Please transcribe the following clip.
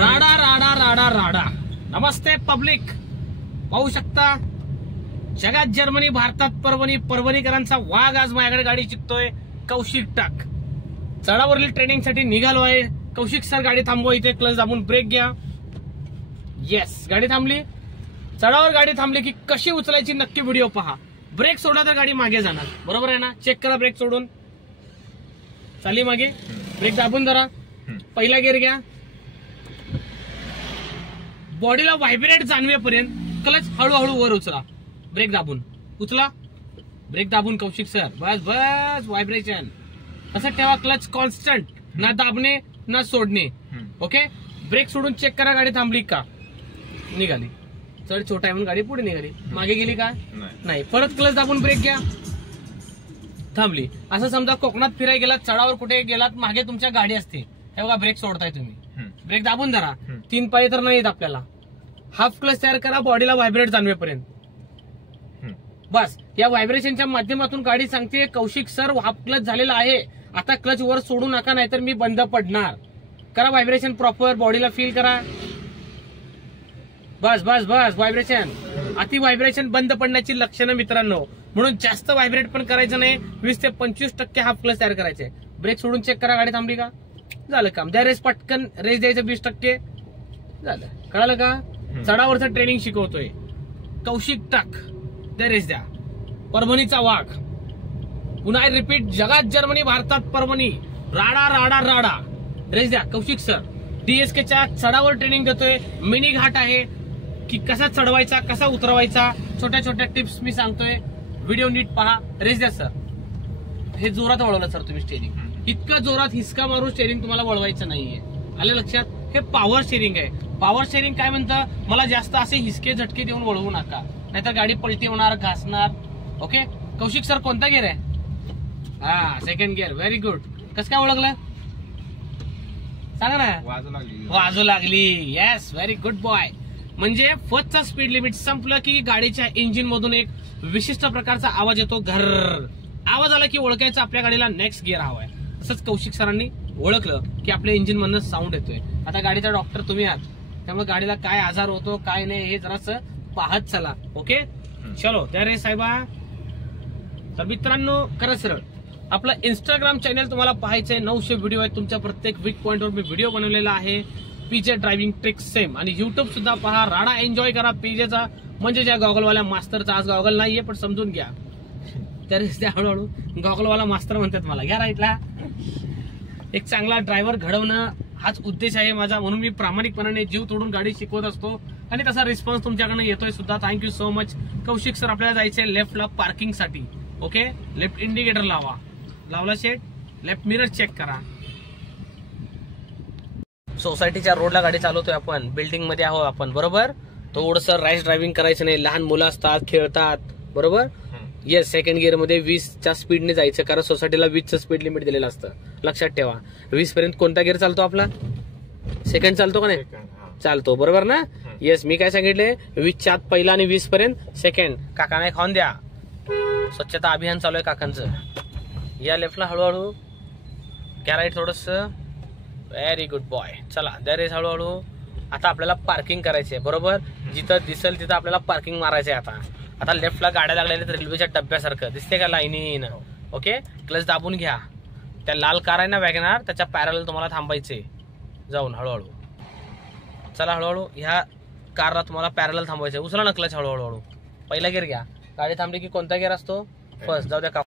राडा राडा राडा राडा. नमस्ते पब्लिक. पाहू शकता जगात जर्मनी, भारतात परभणी, परभणीकरांचा वाघ आज माझ्याकडे गाडी शिकतोय. कौशिक टाक चढावरील ट्रेनिंग साठी निघालो आहे. कौशिक सर गाडी थांबवा, इथे क्लच दाबून ब्रेक घ्या. येस, गाडी थांबली. चढावर गाडी थांबली की कशी उचलायची नक्की व्हिडिओ पहा. ब्रेक सोडा तर गाडी मागे जाणार, बरोबर आहे ना? चेक करा ब्रेक सोडून. चाली मागे, ब्रेक दाबून धरा. पहिला गिअर घ्या. बॉडीला व्हायब्रेट जाणवेपर्यंत क्लच हळूहळू वर उचला. ब्रेक दाबून उचला. ब्रेक दाबून कौशिक सर, बस बस. व्हायब्रेशन असं ठेवा. क्लच कॉन्स्टंट, ना दाबणे ना सोडणे. ओके. ब्रेक सोडून चेक करा गाडी थांबली का. निघाली. चढ छोटा आहे म्हणून गाडी पुढे निघाली. मागे गेली का नाही. परत क्लच दाबून ब्रेक घ्या. थांबली. असं समजा कोकणात फिरायला गेलात, चढावर कुठे गेलात, मागे तुमच्या गाडी असते, हे बघा ब्रेक सोडताय तुम्ही. ब्रेक दाबून धरा. 3 पाय तर नाही येत आपल्याला. हाफ क्लच तयार करा बॉडीला व्हायब्रेट जाणवेपर्यंत. बस. या व्हायब्रेशनच्या माध्यमातून गाडी सांगते कौशिक सर हाफ क्लच झालेला आहे, आता क्लच वर सोडू नका नाहीतर मी बंद पडणार. करा व्हायब्रेशन प्रॉपर, बॉडीला फील करा. बस बस बस. व्हायब्रेशन, अति व्हायब्रेशन बंद पडण्याची लक्षणं मित्रांनो. म्हणून जास्त व्हायब्रेट पण करायचं नाही. 20 ते 25% हाफ क्लच तयार करायचे. ब्रेक सोडून चेक करा गाडी थांबली का. झालं काम. द्या रेस, पटकन रेस द्यायचं. 20% झालं. कळालं का. चढावरचं ट्रेनिंग शिकवतोय कौशिक टाक. द्या रेस द्या. परभणीचा वाघ. पुन्हा रिपीट, जगात जर्मनी, भारतात परभणी. राडा राडा राडा. रेस द्या कौशिक सर. DSKच्या चढावर ट्रेनिंग देतोय. मिनी घाट आहे की कसा चढवायचा, कसा उतरवायचा, छोट्या छोट्या टिप्स मी सांगतोय. व्हिडिओ नीट पहा. रेस द्या सर. हे जोरात वळवलं सर तुम्ही स्टेरिंग. इतकं जोरात हिसका मारून स्टेरिंग तुम्हाला वळवायचं नाहीये. आलं लक्षात. हे पॉवर शेअरिंग आहे. पॉवर शेअरिंग काय म्हणतं, मला जास्त असे हिसके झटके देऊन वळवू नका, नाहीतर गाडी पलटी होणार, घासणार. ओके. कौशिक सर कोणता गिअर आहे. हा, सेकंड गिअर. Very good. कसं काय ओळखलं सांगा ना. वाजू लागली. Yes, very good boy. म्हणजे फर्स्टचा स्पीड लिमिट संपलं की गाडीच्या इंजिन मधून एक विशिष्ट प्रकारचा आवाज येतो. घर आवाज आला की ओळखायचं आपल्या गाडीला नेक्स्ट गिअर हवाय. तसंच कौशिक सरांनी ओळखलं की आपल्या इंजिन मधनं साऊंड येतोय. आता गाडीचा डॉक्टर तुम्ही आहात, त्यामुळे गाडीला काय आजार होतो काय नाही हे जरासं पाहत चला. ओके. चलो त्या रे साहेबा. तर मित्रांनो, खरं सरळ आपलं इंस्टाग्राम चॅनल तुम्हाला पाहायचंय. 900 व्हिडिओ आहेत. तुमच्या प्रत्येक वीक पॉइंटवर मी व्हिडिओ बनवलेला आहे. PJ driving tricks same. आणि युट्यूब सुद्धा पहा. राडा एन्जॉय करा पीजेचा, म्हणजे ज्या गॉगलवाल्या मास्तरचा. आज गॉगल नाहीये पण समजून घ्या. तर हळूहळू गॉगलवाला मास्तर म्हणतात मला. घ्या राईटला. एक चांगला ड्रायव्हर घडवणं हाच उद्देश आहे माझा. म्हणून मी प्रामाणिकपणाने जीव तोडून गाडी शिकवत असतो आणि तसा रिस्पॉन्स तुमच्याकडनं येतोय सुद्धा. Thank you so much. Kaushik sir, आपल्याला जायचंय लेफ्टला पार्किंग साठी. ओके. लेफ्ट इंडिकेटर लावा. लावला शेट. लेफ्ट मिरर चेक करा. सोसायटीच्या रोडला गाडी चालवतोय आपण. बिल्डिंग मध्ये आहोत आपण, बरोबर. थोडंसं रॅश ड्रायव्हिंग करायचं नाही. लहान मुलं असतात, खेळतात, बरोबर. येस, सेकंड गिअर मध्ये 20च्या स्पीडने जायचं, कारण सोसायटीला 20चं स्पीड लिमिट दिलेलं असतं. लक्षात ठेवा. 20 पर्यंत कोणता गिअर चालतो आपला. सेकंड चालतो का नाही. चालतो, बरोबर ना. येस, मी काय सांगितले, 20च्या आत पहिला आणि 20 पर्यंत सेकंड. काकांना खाऊन द्या. स्वच्छता अभियान चालू आहे काकांचं. या लेफ्टला हळूहळू. घ्या राईट थोडस. Very good boy. चला द्या रेस हळूहळू. आता आपल्याला पार्किंग करायची आहे, बरोबर. जिथं दिसेल तिथं आपल्याला पार्किंग मारायचं आहे. आता लेफ्टला गाड्या लागलेल्या रेल्वेच्या डब्यासारखं दिसते का लाईनीन. ओके. क्लच दाबून घ्या. त्या लाल कार आहे ना वॅगनार, त्याच्या पॅरल तुम्हाला थांबायचे. जाऊन हळूहळू. चला हळूहळू. ह्या कारला तुम्हाला पॅरल थांबायचे. उचला ना क्लच हळूहळू. पहिला गिअर घ्या. गाडी थांबली की कोणता गिअर असतो. फर्स्ट. जाऊ द्या.